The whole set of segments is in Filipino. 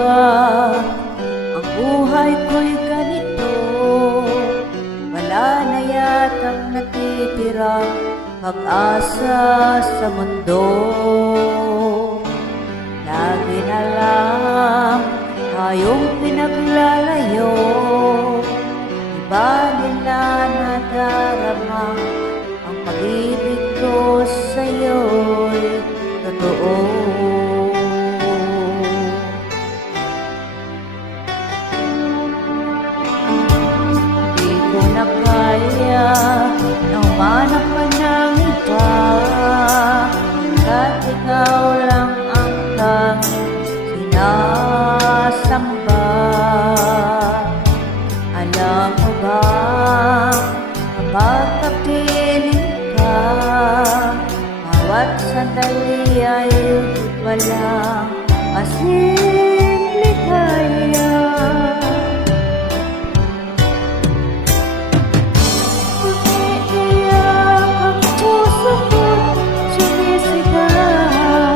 ba ang buhay ko'y ganito? Wala na yatang natitirang pag-asa sa mundo. Lagi na lang tayong pinaglalayo, iba nila nadarama ang pag-ibig ko sa'yo'y totoo. Di ko na kaya na umanap pa ng iba, kahit ikaw lang ang tanging sinasamba. Alam mo ba, kapag kapiling ka, bawat sandali ay walang kasing ligaya. Umiiyak ang puso ko, sumisigaw,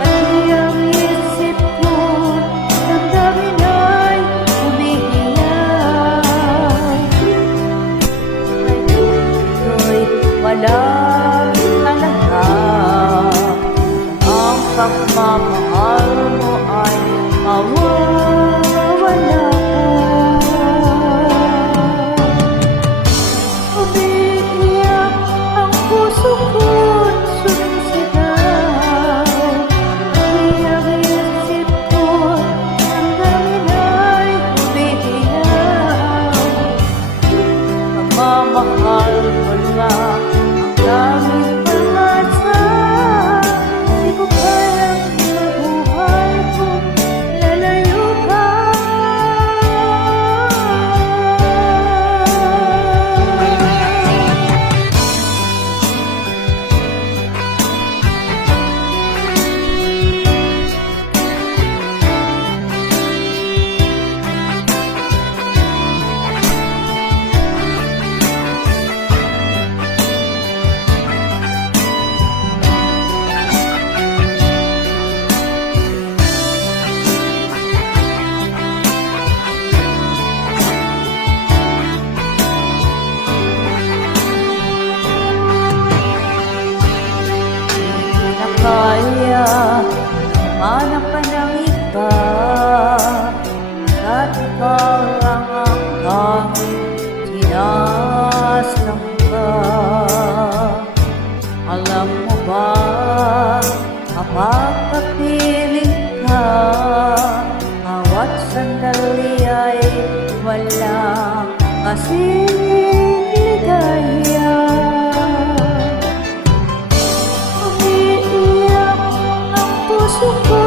pati ang isip ko, damdamin ay umiiyak. Ngayon'y walang talaga, ang pagmamahal mo ay mawawala. Umiiyak ang puso ko't sumisigaw, pati ang isip ko, damdamin ay umiiyak. Pagmamahal mo lang ang daming pag-asa, di ko kayang mabuhay kung lalayo ka. Kaya umanap pa ng iba, at ikaw lang ang tanging sinasamba. Alam mo ba, kapag kapiling ka, bawat sandali ay walang kasing ligaya. Umiiyak ang puso ko,